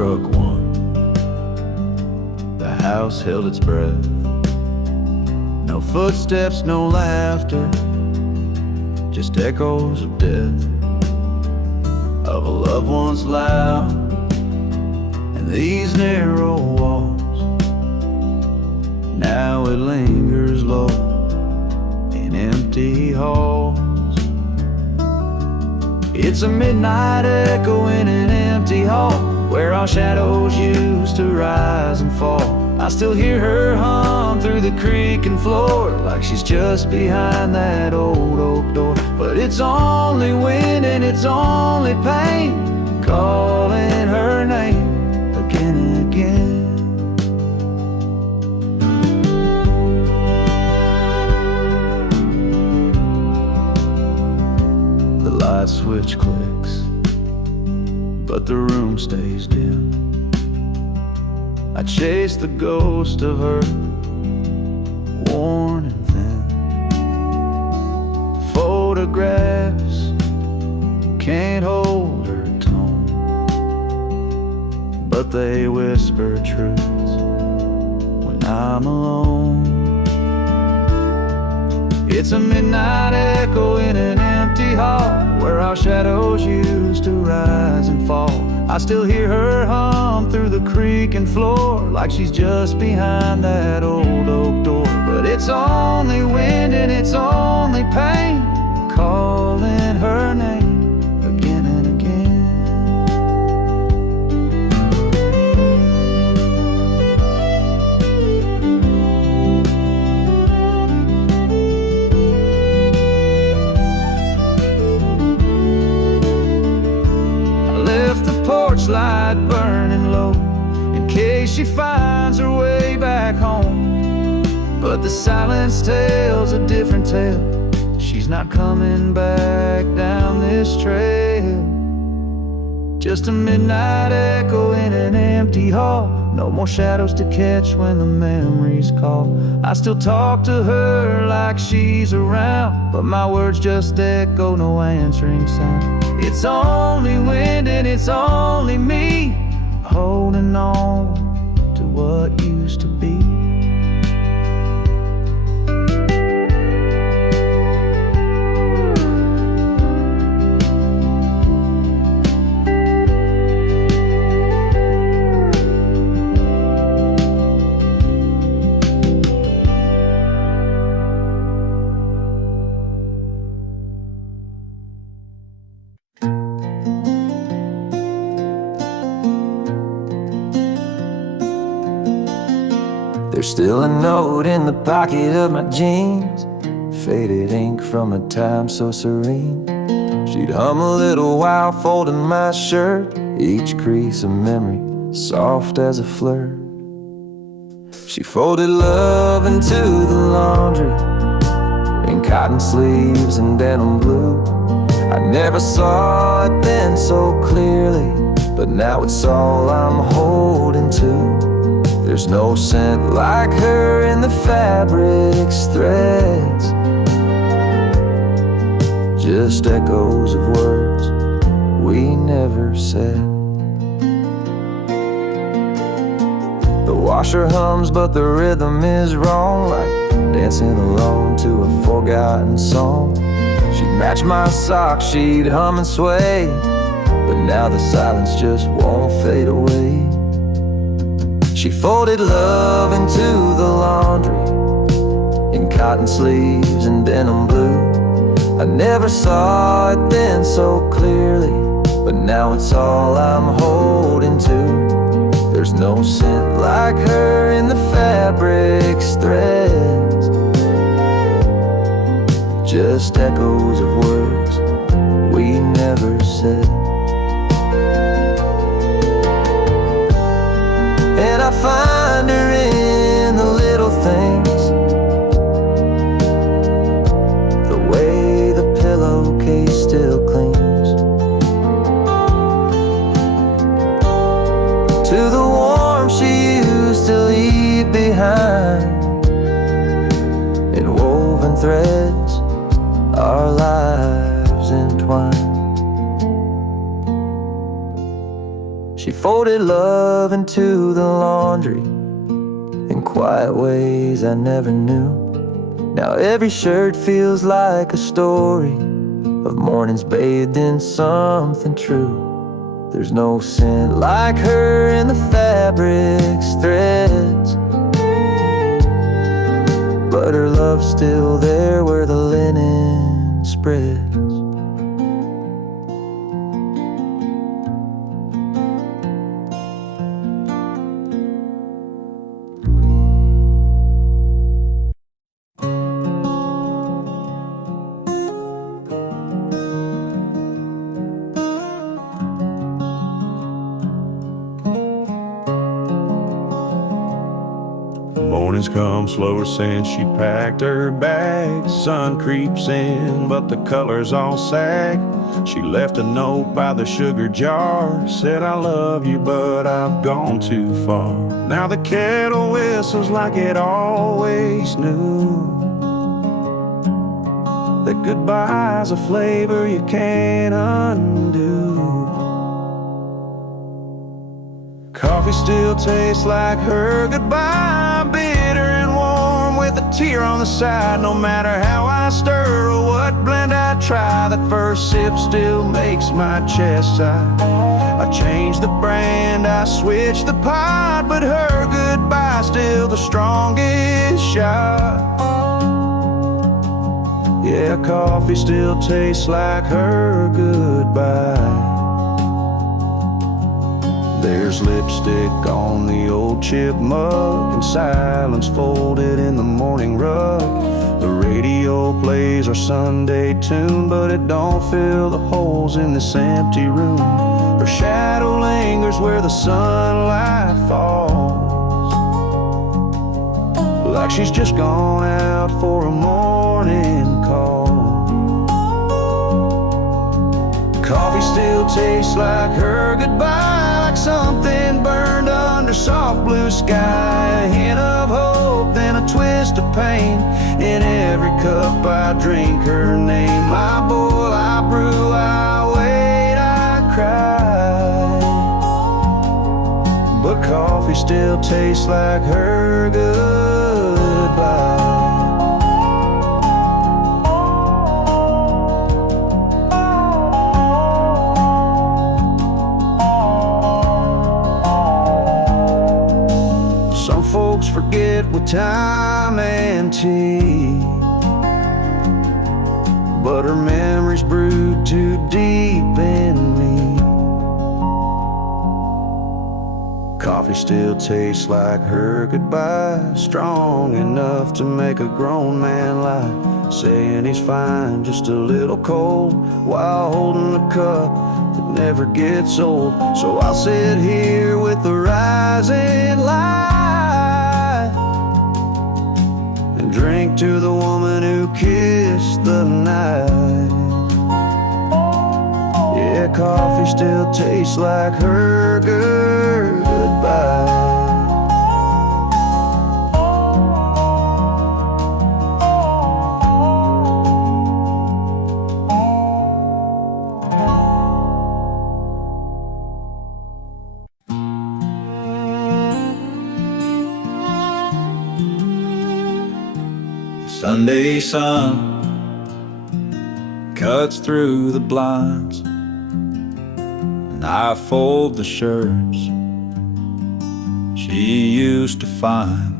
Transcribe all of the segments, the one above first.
struck one. The house held its breath. No footsteps, no laughter, just echoes of death, of a loved one's loud and these narrow walls. Now it lingers low in empty halls. It's a midnight echo in an empty hall where our shadows used to rise and fall. I still hear her hum through the creaking floor like she's just behind that old oak door. But it's only wind and it's only pain calling her name again and again. The light switch clicks, but the room stays dim. I chase the ghost of her, worn and thin. Photographs can't hold her tone, but they whisper truths when I'm alone. It's a midnight echo in an empty hall where our shadows used to rise and fall. I still hear her hum through the creaking floor like she's just behind that old oak door. But it's only wind and it's only pain calling her name again and again. Porch light burning low in case she finds her way back home. But the silence tells a different tale. She's not coming back down this trail. Just a midnight echo in an empty hall. No more shadows to catch when the memories call. I still talk to her like she's around, but my words just echo, no answering sound. It's only wind and it's only me holding on to what used to be. There's still a note in the pocket of my jeans, faded ink from a time so serene. She'd hum a little while folding my shirt, each crease a memory, soft as a flirt. She folded love into the laundry, in cotton sleeves and denim blue. I never saw it then so clearly, but now it's all I'm holding to. There's no scent like her in the fabric's threads, just echoes of words we never said. The washer hums but the rhythm is wrong, like dancing alone to a forgotten song. She'd match my socks, she'd hum and sway, but now the silence just won't fade away. She folded love into the laundry, in cotton sleeves and denim blue. I never saw it then so clearly, but now it's all I'm holding to. There's no scent like her in the fabric's threads, just echoes of words we never said. And I find her in the little things, the way the pillowcase still clings to the warmth she used to leave behind. In woven threads, our lives entwined. She folded love into the laundry in quiet ways I never knew. Now every shirt feels like a story of mornings bathed in something true. There's no scent like her in the fabric's threads, but her love's still there where the linen spreads. Mornings come slower since she packed her bags. Sun creeps in, but the colors all sag. She left a note by the sugar jar, said I love you, but I've gone too far. Now the kettle whistles like it always knew, that goodbye's a flavor you can't undo. Coffee still tastes like her goodbye, bitter and warm with a tear on the side. No matter how I stir or what blend I try, that first sip still makes my chest sigh. I changed the brand, I switched the pot, but her goodbye still the strongest shot. Yeah, coffee still tastes like her goodbye. There's lipstick on the old chip mug, and silence folded in the morning rug. The radio plays our Sunday tune, but it don't fill the holes in this empty room. Her shadow lingers where the sunlight falls, like she's just gone out for a morning call. Coffee still tastes like her goodbye, like something burned under soft blue sky. A hint of hope, then a twist of pain. In every cup I drink her name. I boil, I brew, I wait, I cry, but coffee still tastes like her goodbye. Folks forget with time and tea, but her memories brewed too deep in me. Coffee still tastes like her goodbye, strong enough to make a grown man lie, saying he's fine, just a little cold, while holding a cup that never gets old. So I'll sit here with the rising light, drink to the woman who kissed the night. Yeah, coffee still tastes like her goodbye. Sunday sun cuts through the blinds, and I fold the shirts she used to find.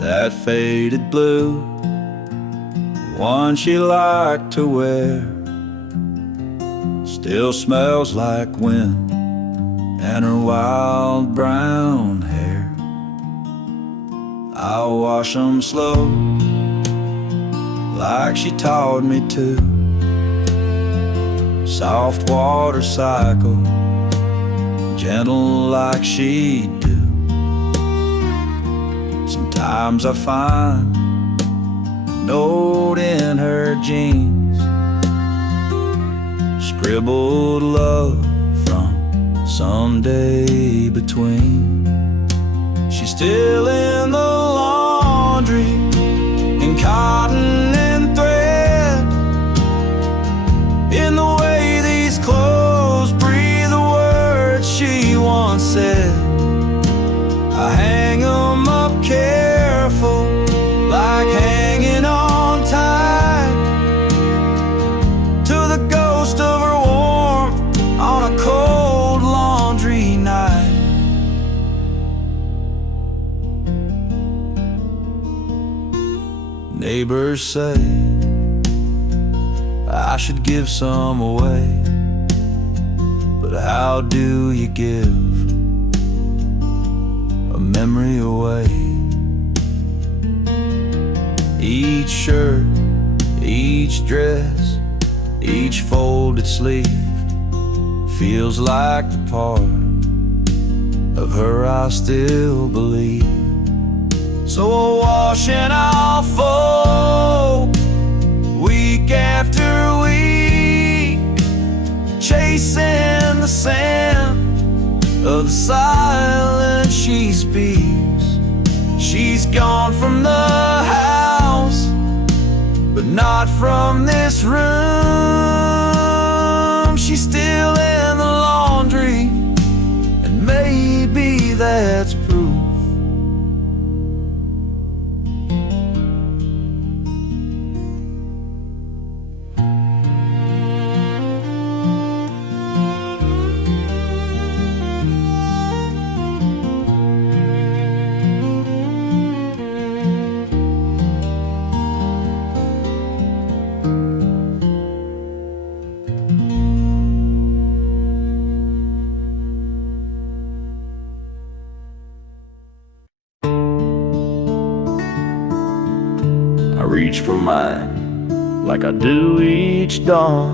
That faded blue, one she liked to wear, still smells like wind and her wild brown hair. I'll wash them slow, like she taught me to. Soft water cycle, gentle like she do. Sometimes I find a note in her jeans, scribbled love from someday between. She's still in the laundry, in cotton and thread, in the way these clothes breathe a word once said, I hang 'em up careful, like hanging on tight to the ghost of her warmth on a cold laundry night. Neighbors say I should give some away, but how do you give a memory away? Each shirt, each dress, each folded sleeve feels like the part of her I still believe. So I'll wash and I'll fold, week after week, chasing the sand of the silence she speaks. She's gone from the house, but not from this room. She's still in the laundry, and maybe that's proof. I reach for mine like I do each dawn.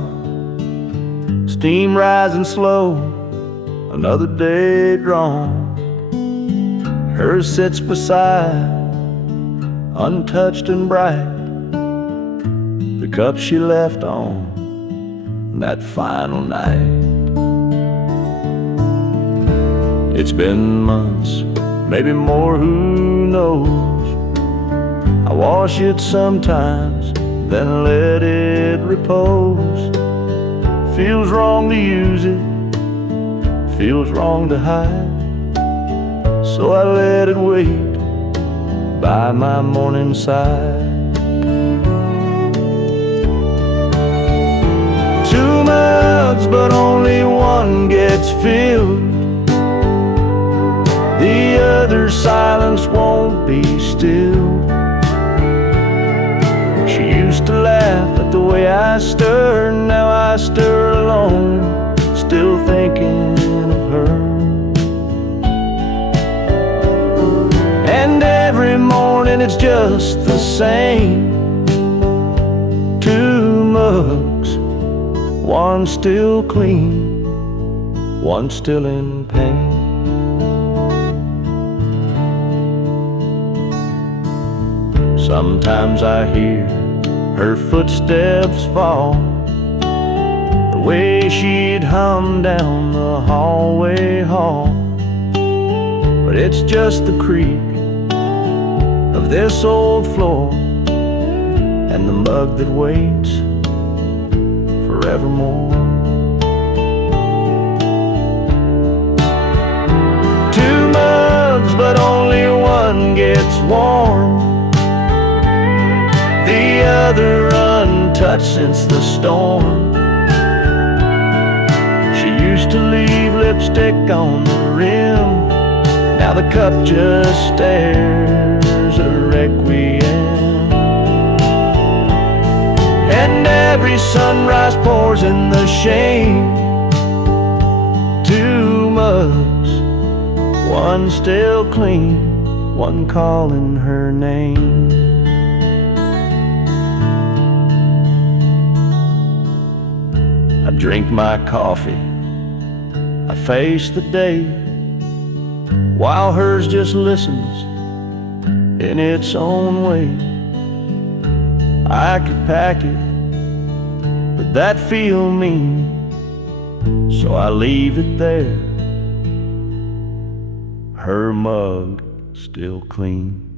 Steam rising slow, another day drawn. Hers sits beside, untouched and bright, the cup she left on that final night. It's been months, maybe more, who knows. I wash it sometimes, then let it repose. Feels wrong to use it, feels wrong to hide, so I let it wait by my morning side. 2 mugs, but only one gets filled. The other silence won't be still. She used to laugh at the way I stir, now I stir alone, still thinking of her. And every morning it's just the same. 2 mugs, one still clean, one still in pain. Sometimes I hear her footsteps fall, the way she'd hum down the hallway hall. But it's just the creak of this old floor and the mug that waits forevermore. 2 mugs, but only one gets warm. The other untouched since the storm. She used to leave lipstick on the rim, now the cup just stares a requiem. And every sunrise pours in the shame. 2 mugs, one still clean, one calling her name. I drink my coffee, I face the day, while hers just listens in its own way. I could pack it, but that'd feel mean, so I leave it there, her mug still clean.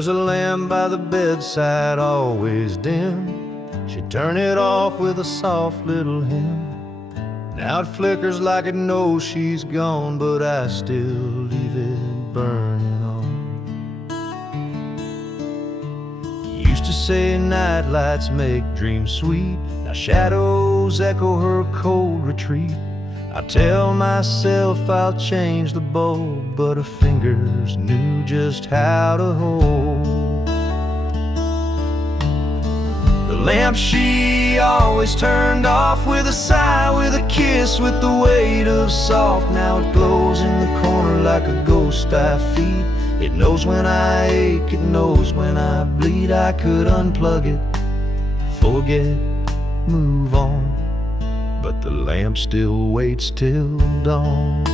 There's a lamp by the bedside, always dim. She'd turn it off with a soft little hymn. Now it flickers like it knows she's gone, but I still leave it burning on. Used to say night lights make dreams sweet. Now shadows echo her cold retreat. I tell myself I'll change the bulb, but her fingers knew just how to hold. The lamp she always turned off with a sigh, with a kiss, with the weight of soft. Now it glows in the corner like a ghost I feed. It knows when I ache, it knows when I bleed. I could unplug it, forget, move on, but the lamp still waits till dawn.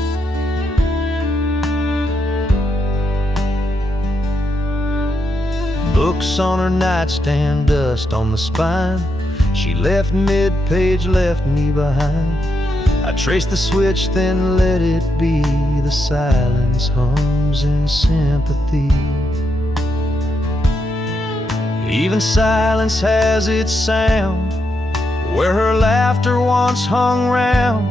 Books on her nightstand, dust on the spine. She left mid-page, left me behind. I traced the switch, then let it be. The silence hums in sympathy. Even silence has its sound, where her laughter once hung round.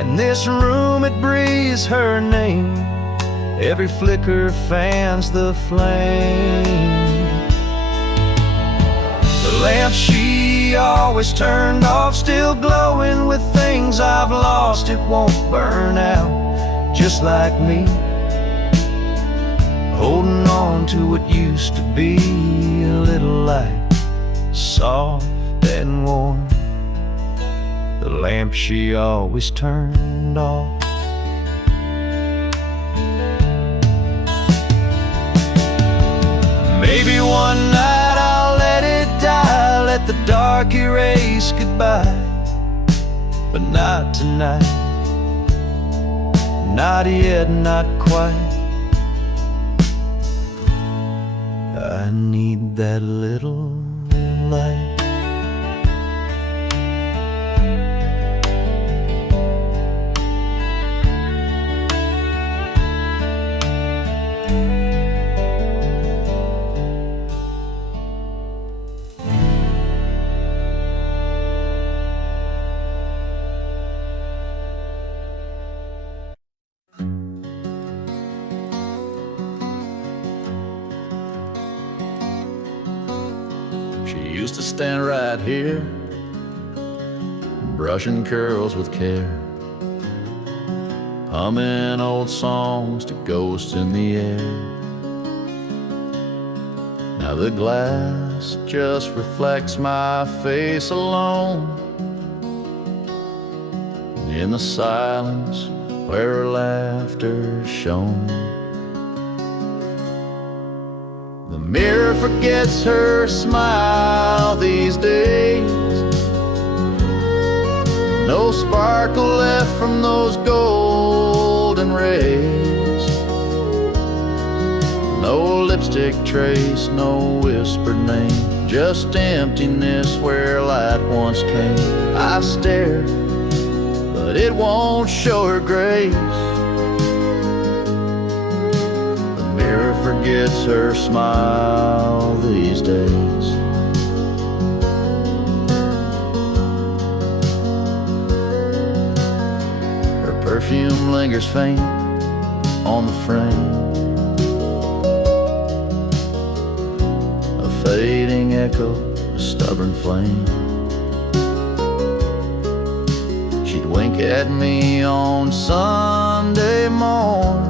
And this room, it breathes her name. Every flicker fans the flame. The lamp she always turned off, still glowing with things I've lost. It won't burn out, just like me, holding on to what used to be. A little light, soft and warm, the lamp she always turned off. Maybe one night I'll let it die, let the dark erase goodbye, but not tonight, not yet, not quite. I need that little light. She used to stand right here, brushing curls with care, humming old songs to ghosts in the air. Now the glass just reflects my face alone, in the silence where her laughter shone. The mirror forgets her smile these days. No sparkle left from those golden rays. No lipstick trace, no whispered name, just emptiness where light once came. I stare, but it won't show her grace. Forgets her smile these days. Her perfume lingers faint on the frame, a fading echo, a stubborn flame. She'd wink at me on Sunday morn.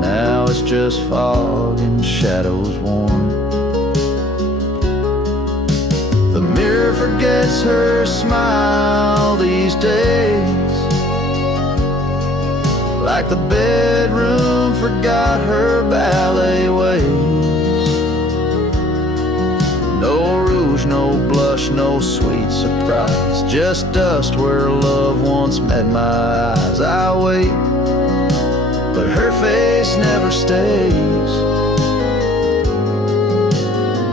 Now it's just fog and shadows worn. The mirror forgets her smile these days, like the bedroom forgot her ballet ways. No rouge, no blush, no sweet surprise, just dust where love once met my eyes. I wait, but her face never stays.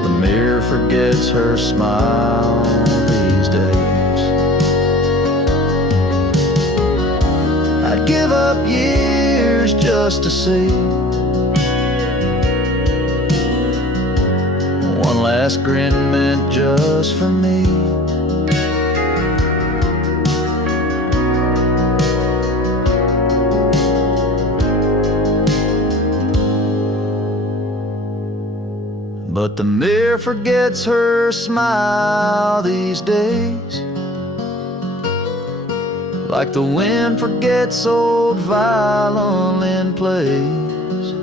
The mirror forgets her smile these days. I'd give up years just to see last grin meant just for me. But the mirror forgets her smile these days, like the wind forgets old violin plays.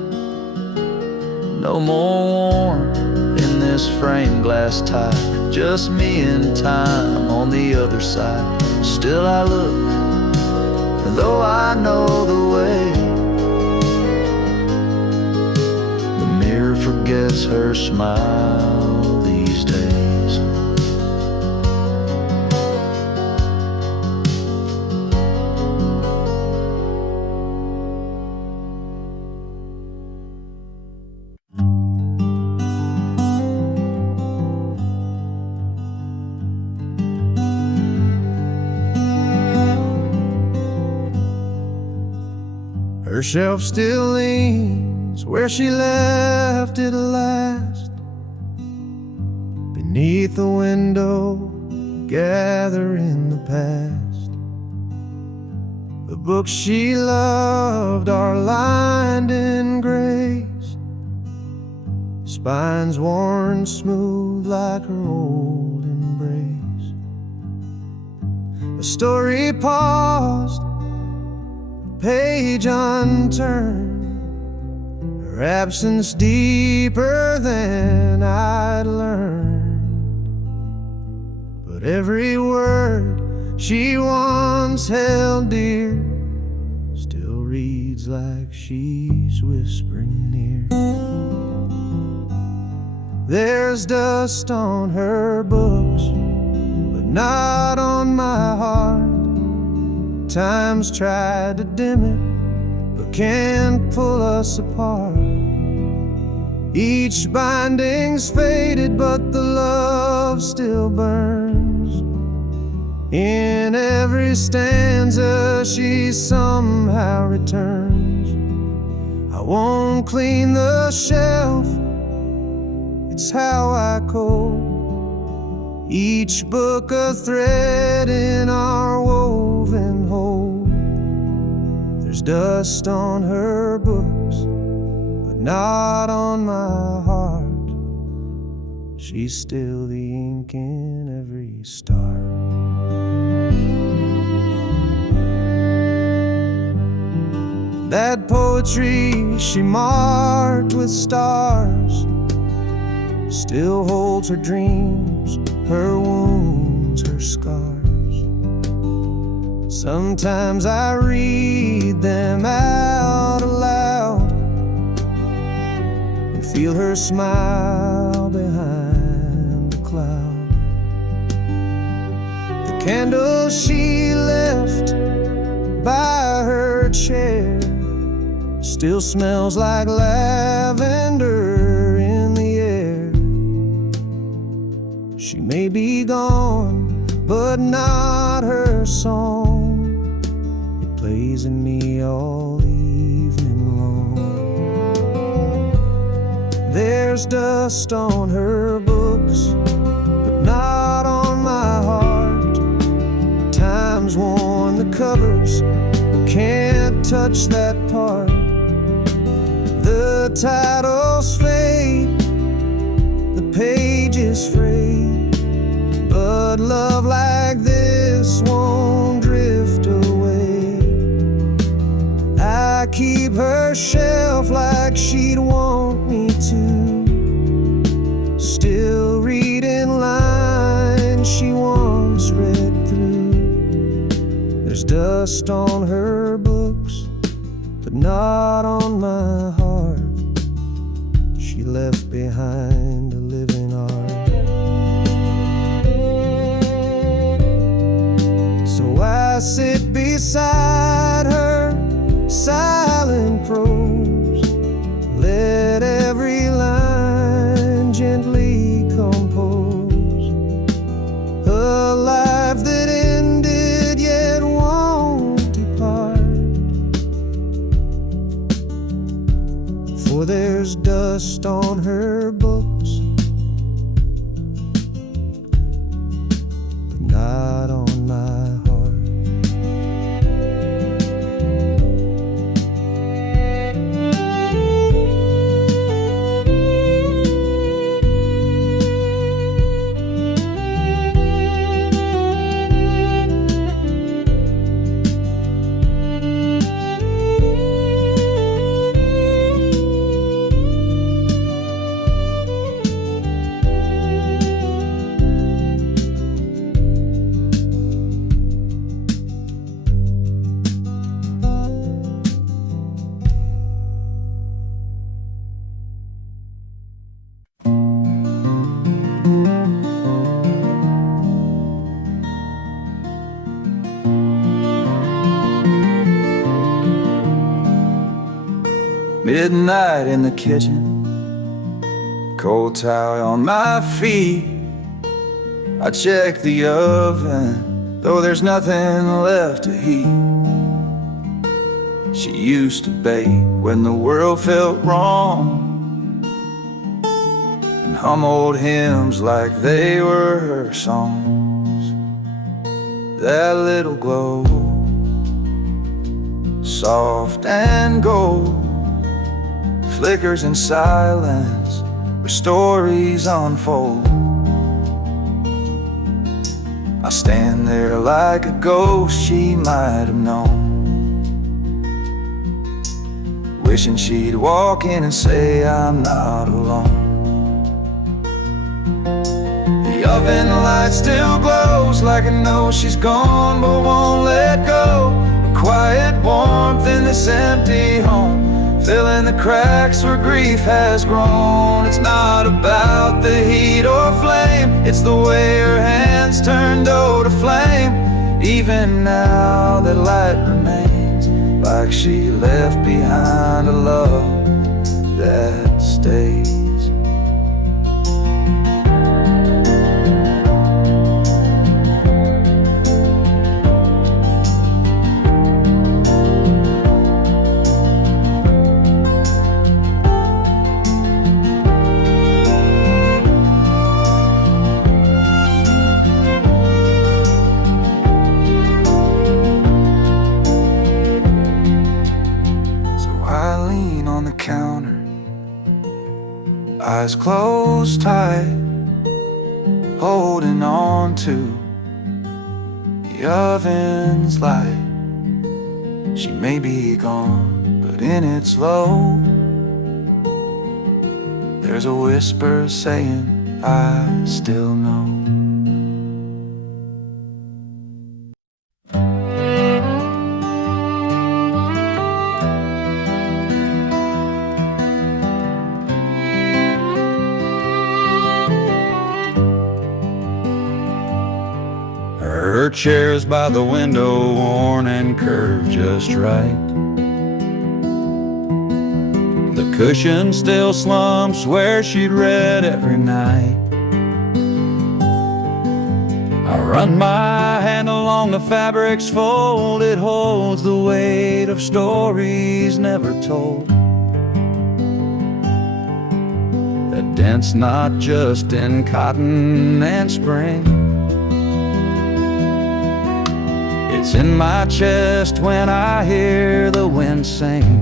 No more warmth in this frame glass tie, just me and time on the other side. Still I look, though I know the way. The mirror forgets her smile these days. Her shelf still leans where she left it last, beneath the window, gathering the past. The books she loved are lined in grace, spines worn smooth like her old embrace. The story paused, page unturned, her absence deeper than I'd learned. But every word she once held dear still reads like she's whispering near. There's dust on her books, but not on my heart. Time's tried to dim it, but can't pull us apart. Each binding's faded, but the love still burns. In every stanza she somehow returns. I won't clean the shelf, it's how I code. Each book a thread in our woven whole. There's dust on her books, but not on my heart. She's still the ink in every star. That poetry she marked with stars still holds her dreams, her wounds, her scars. Sometimes I read them out aloud and feel her smile behind the cloud. The candle she left by her chair still smells like lavender in the air. She may be gone, but not her song. It plays in me all evening long. There's dust on her books, but not on my heart. Time's worn the covers, but can't touch that part. The titles fade, the pages frayed, but love like this won't drift away. I keep her shelf like she'd want me to, still reading lines she once read through. There's dust on her books, but not on my heart. She left behind a living art. So I sit beside her, silent prose, let every line gently compose. A life that ended yet won't depart. For there's dust on her books, Midnight in the kitchen, cold towel on my feet. I check the oven, though there's nothing left to heat. She used to bake when the world felt wrong, and hum old hymns like they were her songs. That little glow, soft and gold, flickers in silence where stories unfold. I stand there like a ghost she might have known, wishing she'd walk in and say I'm not alone. The oven light still glows like I know she's gone but won't let go. A quiet warmth in this empty home, filling the cracks where grief has grown. It's not about the heat or flame, it's the way her hands turn dough to flame. Even now that light remains, like she left behind a love that stays. Counter, eyes closed tight, holding on to the oven's light. She may be gone, but in its glow, there's a whisper saying, I still know. Her chair's by the window, worn and curved just right. The cushion still slumps where she'd read every night. I run my hand along the fabric's fold, it holds the weight of stories never told. That dent's not just in cotton and spring, it's in my chest when I hear the wind sing.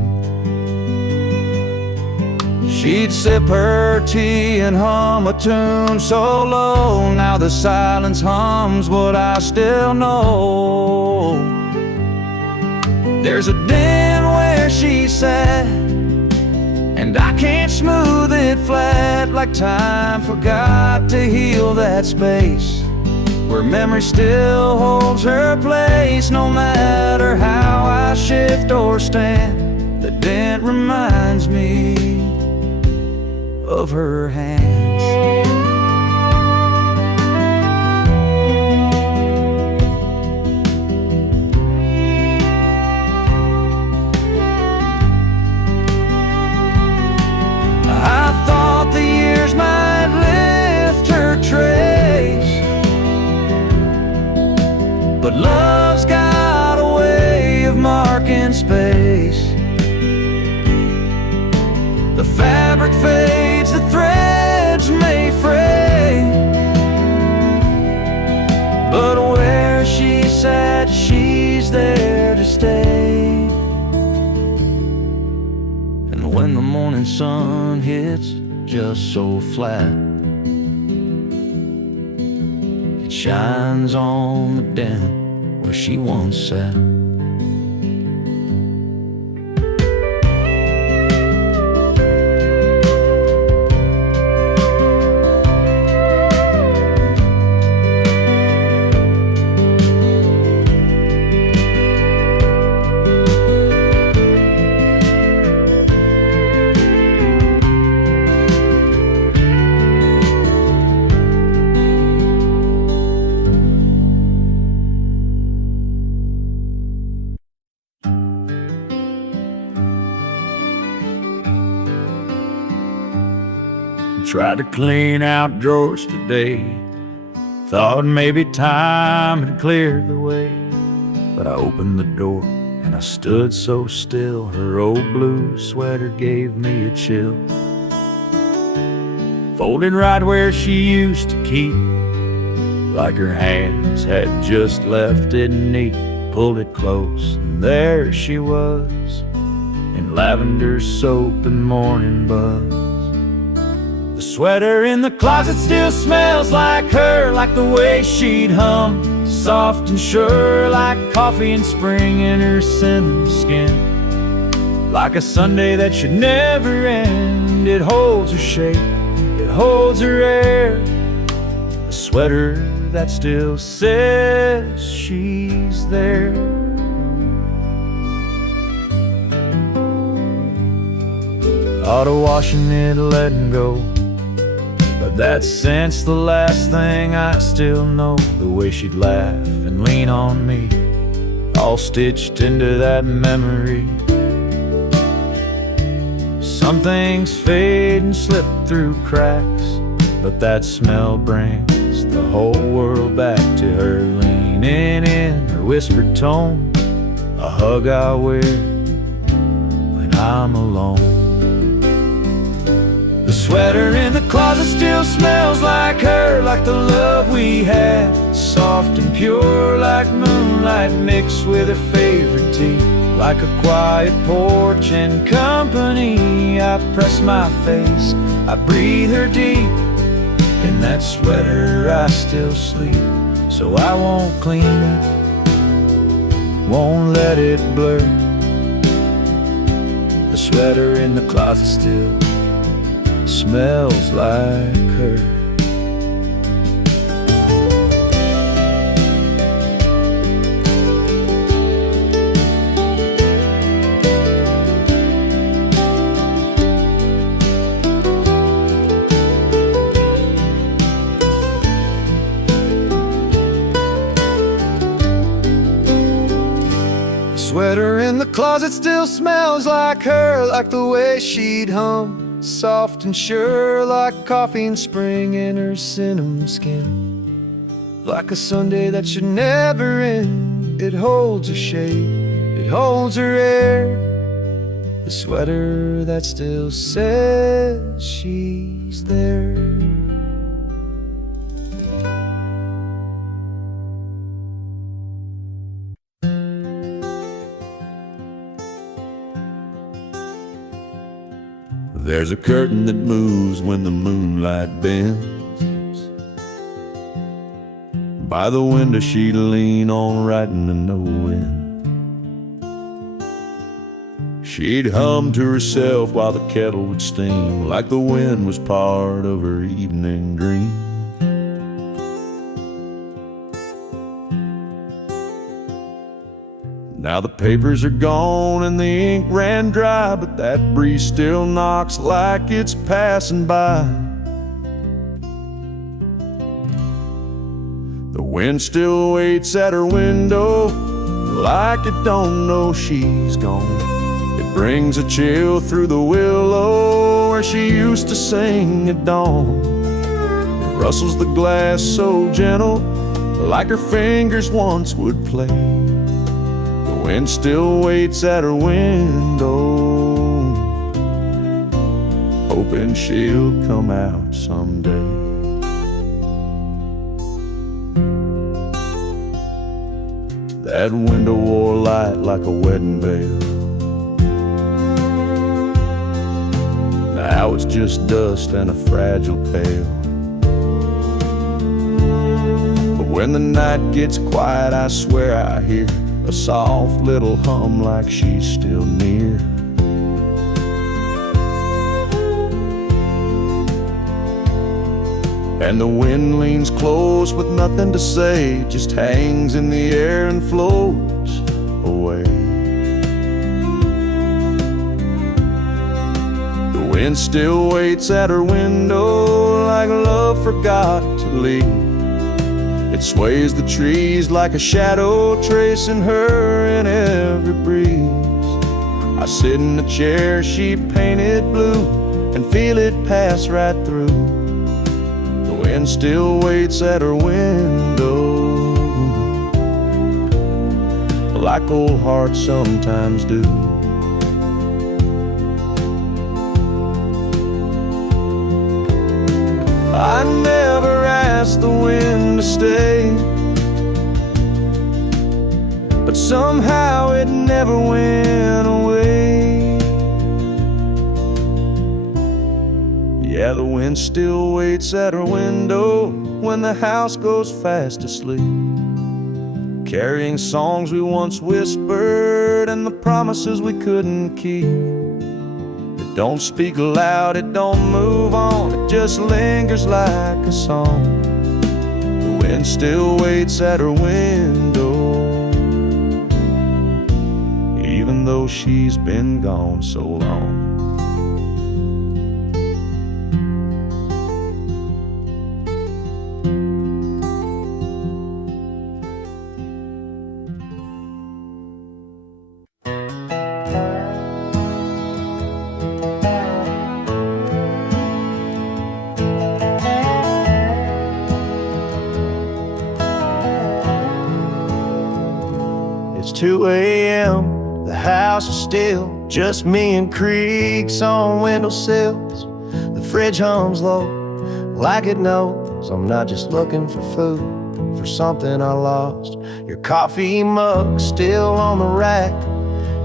She'd sip her tea and hum a tune so low, now the silence hums what I still know. There's a den where she sat, and I can't smooth it flat, like time forgot to heal that space where memory still holds her place. No matter how I shift or stand, the dent reminds me of her hands. I thought the years might lift her trace, but love's got a way of marking space. The fabric fades, the threads may fray, but where she sat, she's there to stay. And when the morning sun hits just so flat, it shines on the dent where she once sat. Tried to clean out drawers today, thought maybe time had cleared the way. But I opened the door and I stood so still, her old blue sweater gave me a chill. Folded right where she used to keep, like her hands had just left it neat. Pulled it close and there she was, in lavender soap and morning buzz. The sweater in the closet still smells like her, like the way she'd hum, soft and sure, like coffee in spring in her cinnamon skin. Like a Sunday that should never end, it holds her shape, it holds her air. The sweater that still says she's there. Thought of washing it, letting go, but that scent's the last thing I still know. The way she'd laugh and lean on me, all stitched into that memory. Some things fade and slip through cracks, but that smell brings the whole world back to her. Leaning in, her whispered tone, a hug I wear when I'm alone. The sweater in the closet still smells like her, like the love we had, soft and pure, like moonlight mixed with her favorite tea. Like a quiet porch and company, I press my face, I breathe her deep. In that sweater I still sleep, so I won't clean it, won't let it blur. The sweater in the closet still smells like her. The sweater in the closet still smells like her, like the way she'd hum, soft and sure, like coffee in spring in her cinnamon skin. Like a Sunday that should never end, it holds her shape, it holds her air. The sweater that still says she's there. There's a curtain that moves when the moonlight bends. By the window she'd lean on, writing to no end. She'd hum to herself while the kettle would steam, like the wind was part of her evening dream. Now the papers are gone and the ink ran dry, but that breeze still knocks like it's passing by. The wind still waits at her window, like it don't know she's gone. It brings a chill through the willow where she used to sing at dawn. It rustles the glass so gentle, like her fingers once would play. The wind still waits at her window, hoping she'll come out someday. That window wore light like a wedding veil. Now it's just dust and a fragile tale. But when the night gets quiet, I swear I hear a soft little hum like she's still near. And the wind leans close with nothing to say, just hangs in the air and floats away. The wind still waits at her window like love forgot to leave. It sways the trees like a shadow, tracing her in every breeze. I sit in the chair she painted blue and feel it pass right through. wind still waits at her window, like old hearts sometimes do. I never asked the wind to stay, but somehow it never went away. Yeah, the wind still waits at her window when the house goes fast asleep, carrying songs we once whispered and the promises we couldn't keep. It don't speak loud, it don't move on, it just lingers like a song. The wind still waits at her window, even though she's been gone so long. It's 2 a.m., the house is still, just me and creaks on windowsills. The fridge hums low, like it knows I'm not just looking for food, for something I lost. Your coffee mug still on the rack,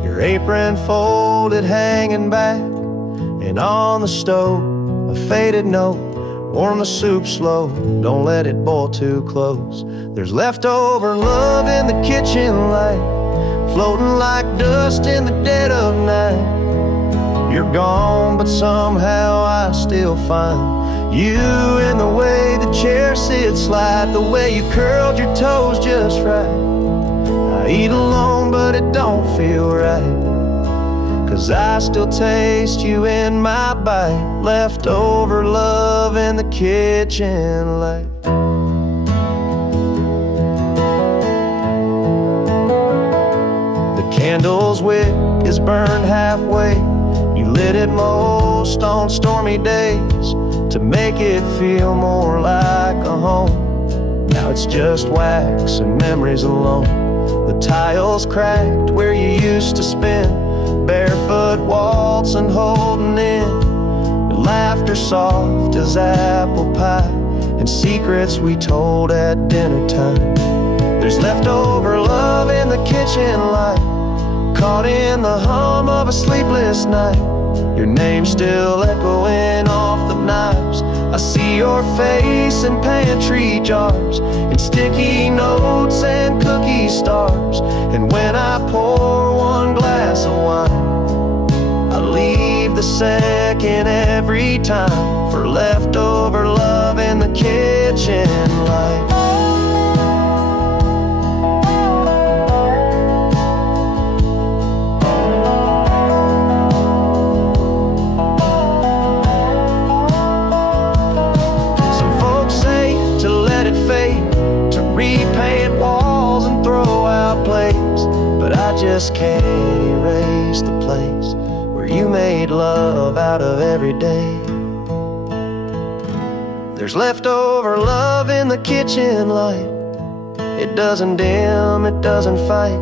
your apron folded hanging back, and on the stove, a faded note. Warm the soup slow, don't let it boil too close. There's leftover love in the kitchen light, floating like dust in the dead of night. You're gone, but somehow I still find you in the way the chair sits slide, the way you curled your toes just right. I eat alone, but it don't feel right, 'cause I still taste you in my bite. Leftover love in the kitchen light. The candle's wick is burned halfway. You lit it most on stormy days to make it feel more like a home. Now it's just wax and memories alone. The tiles cracked where you used to spend, barefoot waltzing, holding in. Your laughter soft as apple pie, and secrets we told at dinner time. There's leftover love in the kitchen light, caught in the hum of a sleepless night. Your name still echoing off the knives. I see your face in pantry jars, and sticky notes and cookie stars. And when I pour one glass of wine, I leave the second every time for leftover love in the kitchen light. Some folks say to let it fade, to repaint walls and throw out plates, but I just can't erase the place where you made love out of every day. There's leftover love in the kitchen light. It doesn't dim, it doesn't fight.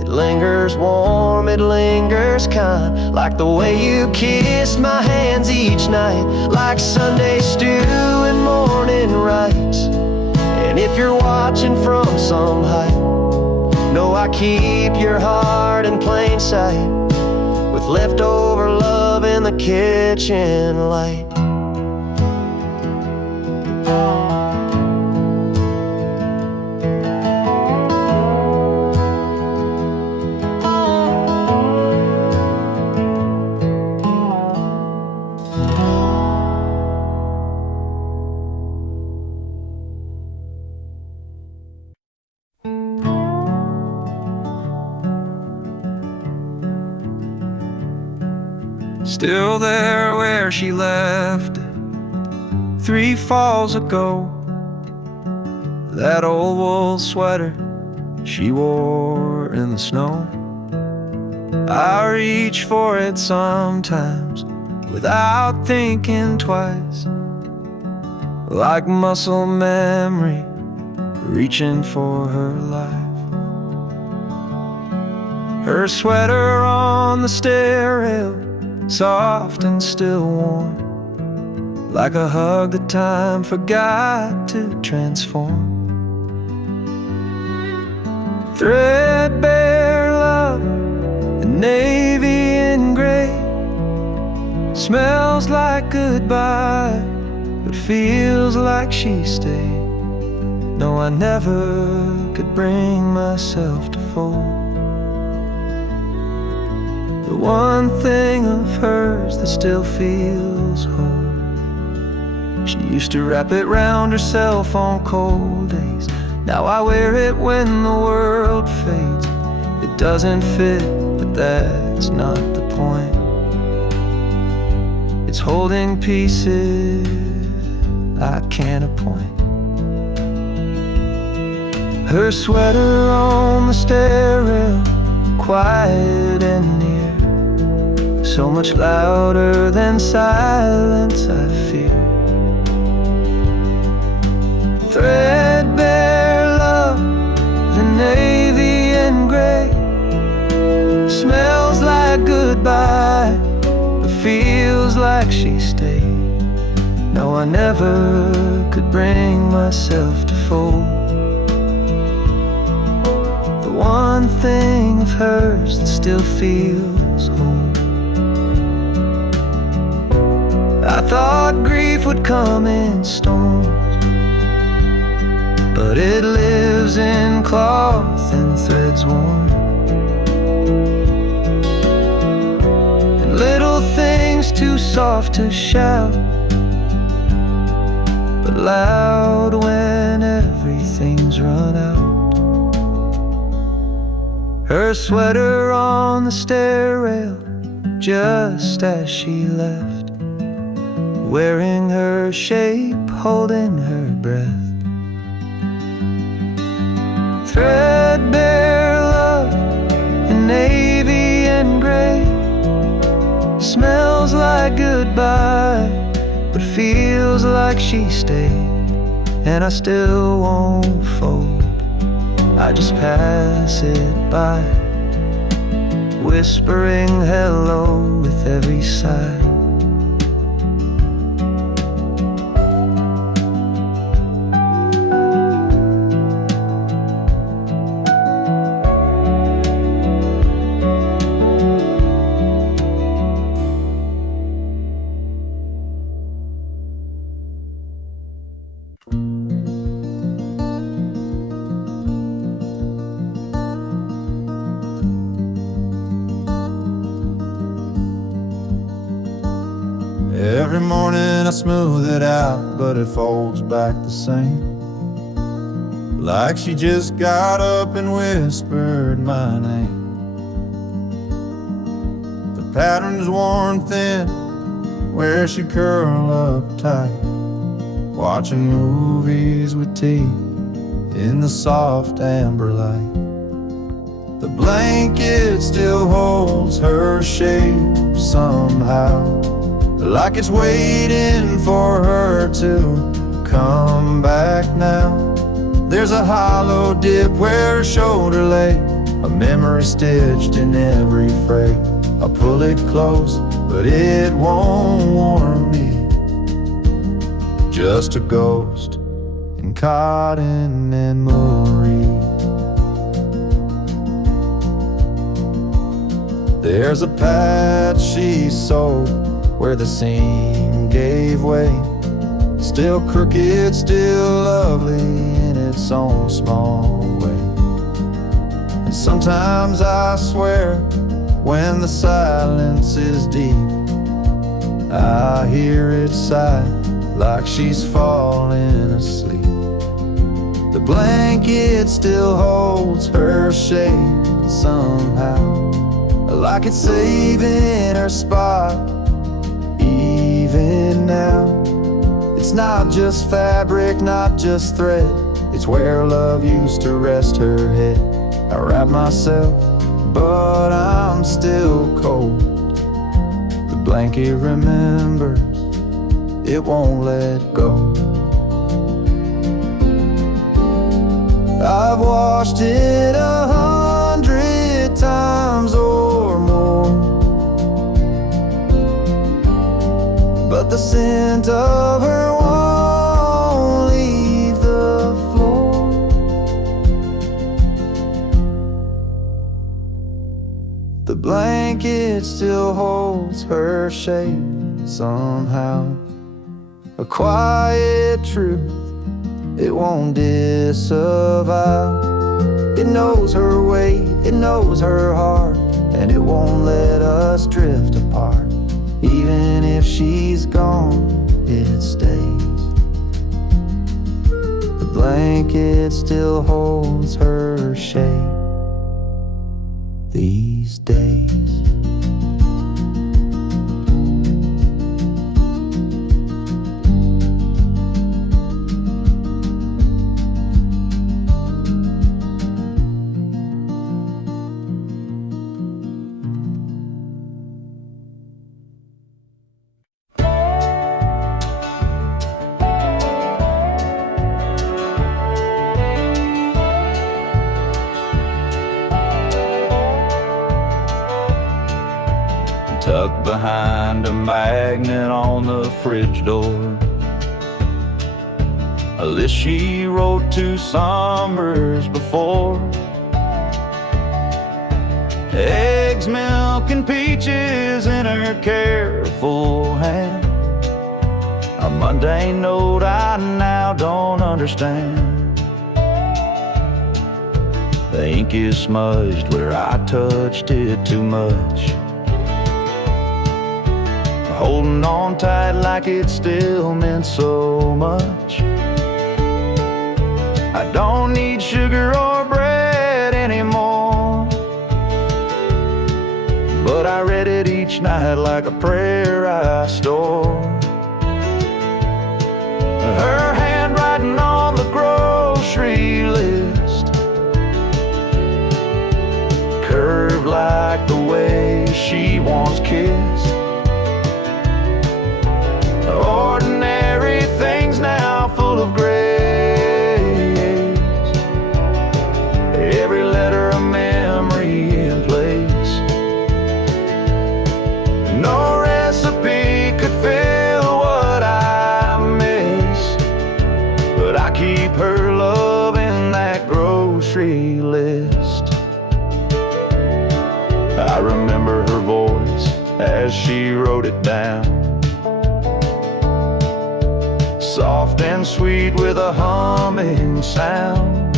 It lingers warm, it lingers kind, like the way you kissed my hands each night, like Sunday stew and morning rites. And if you're watching from some height, know I keep your heart in plain sight, with leftover love in the kitchen light. Still there where she left it 3 falls ago. That old wool sweater she wore in the snow. I reach for it sometimes without thinking twice. like muscle memory, reaching for her life. Her sweater on the stair rail, soft and still warm, like a hug that time forgot to transform. Threadbare love, and navy and gray, smells like goodbye, but feels like she stayed. No, I never could bring myself to fold the one thing of hers that still feels home. She used to wrap it round herself on cold days. Now I wear it when the world fades. It doesn't fit, but that's not the point. It's holding pieces I can't appoint. Her sweater on the stair rail, quiet and near, so much louder than silence I fear. Threadbare love, the navy and gray, smells like goodbye, but feels like she stayed. No, I never could bring myself to fold the one thing of hers that still feels home. I thought grief would come in storms, but it lives in cloth and threads worn, and little things too soft to shout, but loud when everything's run out. Her sweater on the stair rail, just as she left, wearing her shape, holding her breath. Threadbare love, in navy and gray, smells like goodbye, but feels like she stayed. And I still won't fold, I just pass it by, whispering hello with every sigh. Every morning I smooth it out, but it folds back the same, like she just got up and whispered my name. The pattern's worn thin where she curl up tight, watching movies with tea in the soft amber light. The blanket still holds her shape somehow, like it's waiting for her to come back now. There's a hollow dip where her shoulder lay, a memory stitched in every fray. I'll pull it close, but it won't warm me. Just a ghost in cotton and Marie. There's a patch she sewed where the seam gave way, still crooked, still lovely in its own small way. And sometimes I swear, when the silence is deep, I hear it sigh like she's falling asleep. The blanket still holds her shape somehow, like it's saving her spot. Even now, it's not just fabric, not just thread, it's where love used to rest her head. I wrap myself, but I'm still cold. The blanket remembers, it won't let go. washed it 100 times or more, but the scent of her won't leave the floor. The blanket still holds her shape somehow, a quiet truth it won't disavow. It knows her weight, it knows her heart, and it won't let us drift apart. Even if she's gone, it stays. The blanket still holds her shape these days. Tucked behind a magnet on the fridge door, a list she wrote 2 summers before. Eggs, milk, and peaches in her careful hand, a mundane note I now don't understand. The ink is smudged where I touched it too much, holding on tight like it still meant so much. I don't need sugar or bread anymore, but I read it each night like a prayer I store. Her handwriting on the grocery list, curved like the way she once kissed. Ordinary things now full of grace, every letter a memory in place. No recipe could fill what I miss, but I keep her love in that grocery list. I remember her voice as she wrote it down, soft and sweet with a humming sound.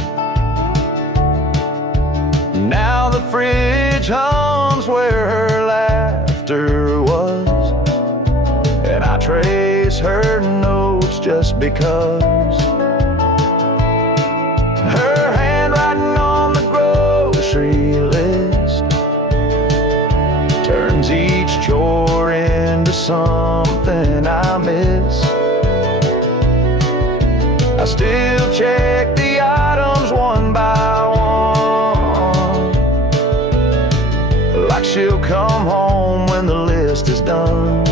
Now the fridge hums where her laughter was, and I trace her notes just because. Her handwriting on the grocery list turns each chore into something I miss. I still check the items one by one, like she'll come home when the list is done.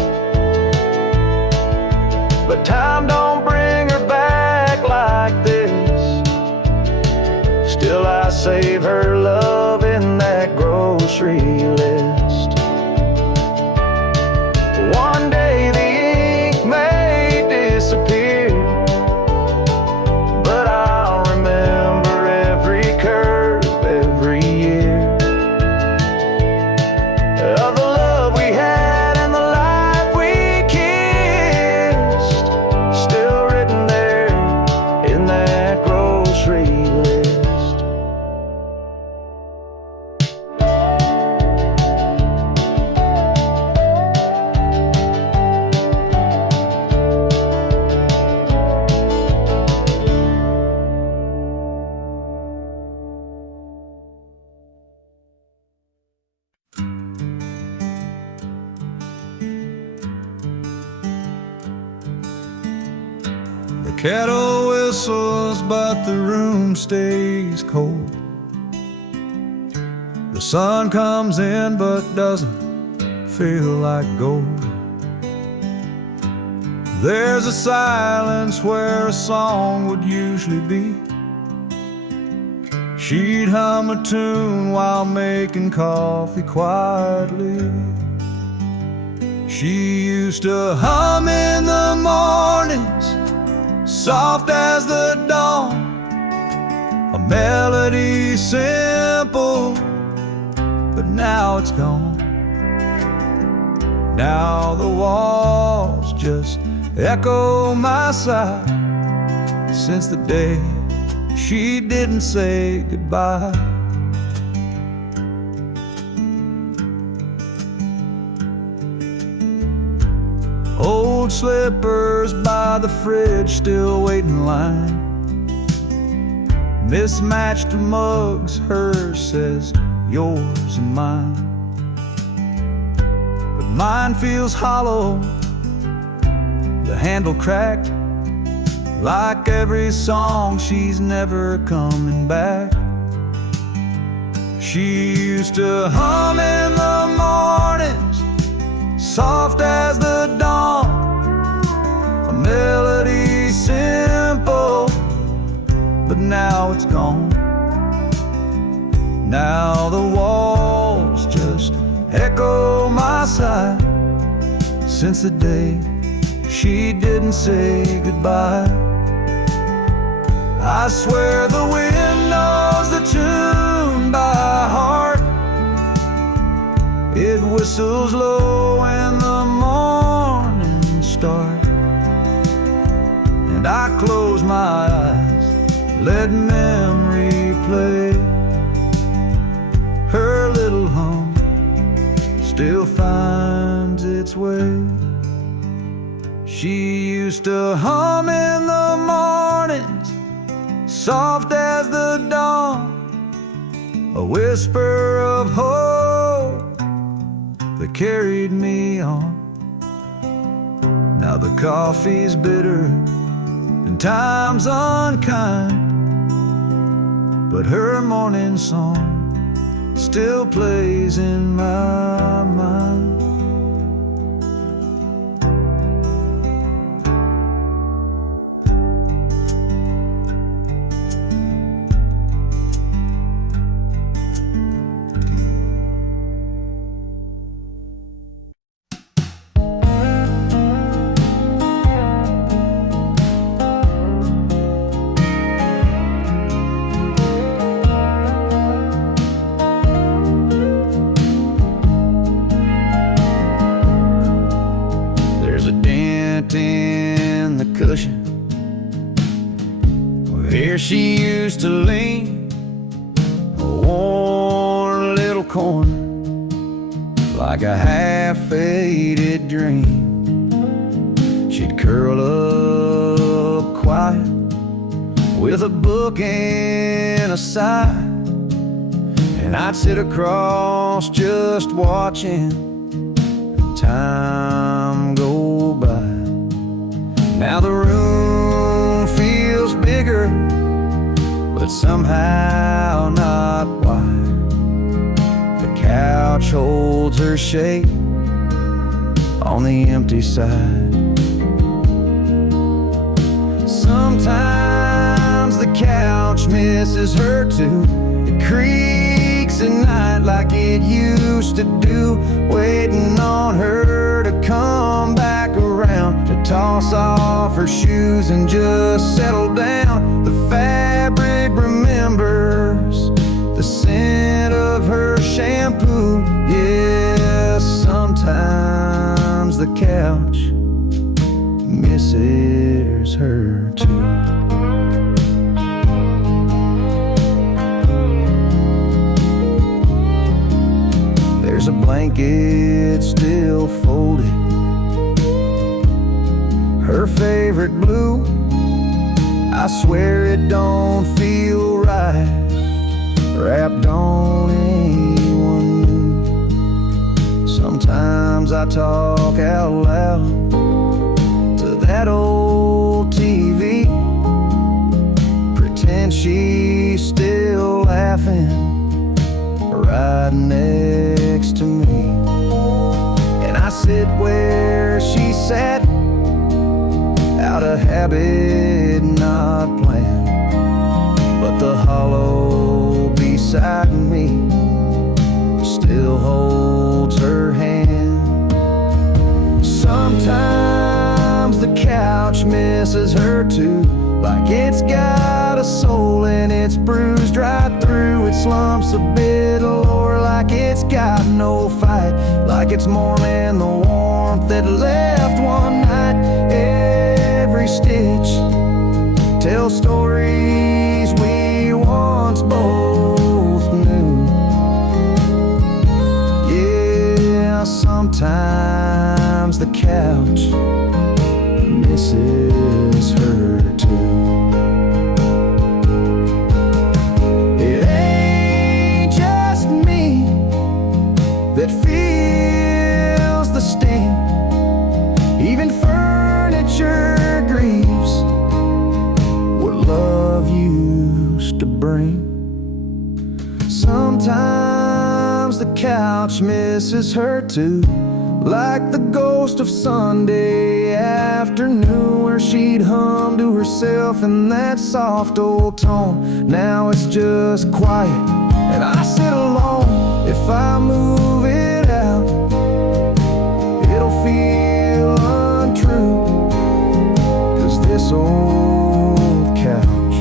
But time don't bring her back like this. Still I save her love in that grocery list. One day the ink may disappear, but I'll remember every curve, every year of the love we had and the life we kissed, still written there in that grocery list. The kettle whistles, but the room stays cold. The sun comes in, but doesn't feel like gold. There's a silence where a song would usually be. She'd hum a tune while making coffee quietly. She used to hum in the mornings, soft as the dawn, a melody simple, but now it's gone. Now the walls just echo my sigh, since the day she didn't say goodbye. Old slippers by the fridge still wait in line. Mismatched mugs, hers says yours and mine. But mine feels hollow, the handle cracked, like every song she's never coming back. She used to hum in the mornings, soft as the dawn, a melody simple, but now it's gone. Now the walls just echo my sigh, since the day she didn't say goodbye. I swear the wind knows the tune by heart. It whistles low when the morning starts, and I close my eyes, let memory play. Her little hum still finds its way. She used to hum in the mornings, soft as the dawn, a whisper of hope that carried me on. Now the coffee's bitter and time's unkind, but her morning song still plays in my mind. In the cushion where she used to lean, a worn little corner, like a half-faded dream. She'd curl up quiet with a book and a sigh, and I'd sit across just watching time go by. Now the room feels bigger, but somehow not wide. The couch holds her shape on the empty side. Sometimes the couch misses her too. It creaks at night like it used to do, waiting on her to come back around, to toss off her shoes and just settle down. The fabric remembers the scent of her shampoo. Yes, sometimes the couch misses her too. There's a blanket still folded, her favorite blue. I swear it don't feel right wrapped on anyone new. Sometimes I talk out loud to that old TV, pretend she's still laughing right next to me. And I sit where she sat, out of habit, not planned, but the hollow it's got a soul and it's bruised right through. It slumps a bit lower like it's got no fight, like it's mourning the warmth that left one night. Every stitch tells stories we once both knew. Yeah, sometimes the couch misses her too. It ain't just me that feels the sting. Even furniture grieves what love used to bring. Sometimes the couch misses her too, like the ghost of Sunday afternoon, where she'd hum to herself in that soft old tone. Now it's just quiet and I sit alone. If I move it out, it'll feel untrue, 'cause this old couch,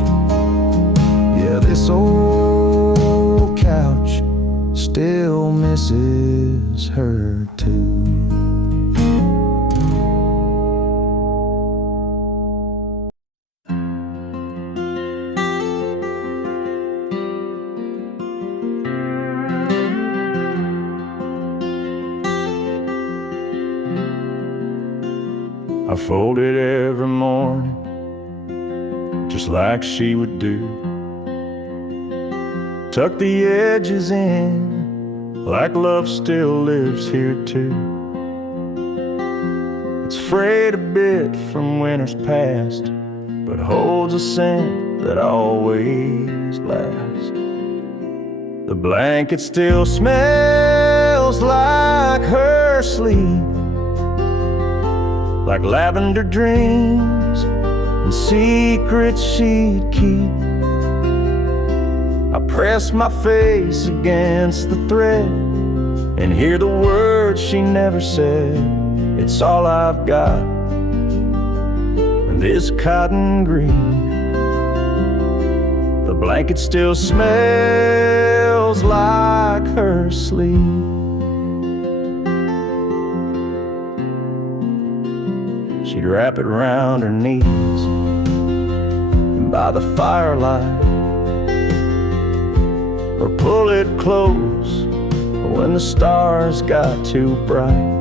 yeah, this old couch still misses her too. I fold it every morning, just like she would do. Tuck the edges in, like love still lives here too. It's frayed a bit from winters past, but holds a scent that always lasts. The blanket still smells like her sleep, like lavender dreams and secrets she'd keep. I press my face against the thread and hear the words she never said. It's all I've got, and this cotton green. The blanket still smells like her sleep. She'd wrap it round her knees by the firelight, or pull it close when the stars got too bright.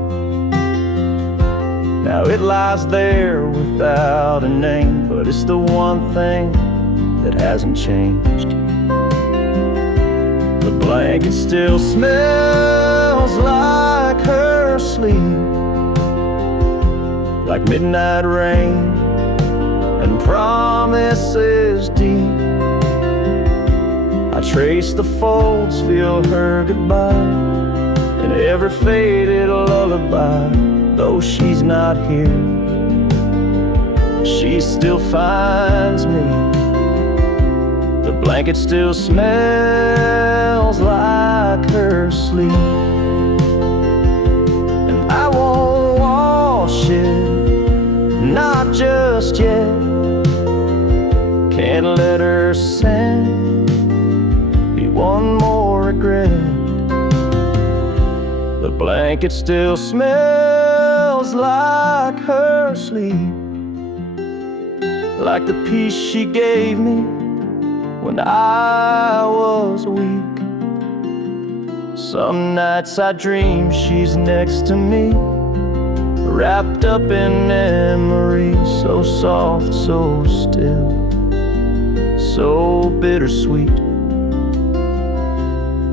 Now it lies there without a name, but it's the one thing that hasn't changed. The blanket still smells like her sleep, like midnight rain and promises deep. I trace the folds, feel her goodbye in every faded lullaby. Though she's not here, she still finds me. The blanket still smells like her sleep, and I won't wash it, not just yet. Can't let her scent be one more regret. The blanket still smells like her sleep, like the peace she gave me when I was weak. Some nights I dream she's next to me, wrapped up in memories, so soft, so still, so bittersweet.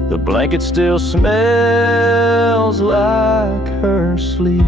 The blanket still smells like her sleep.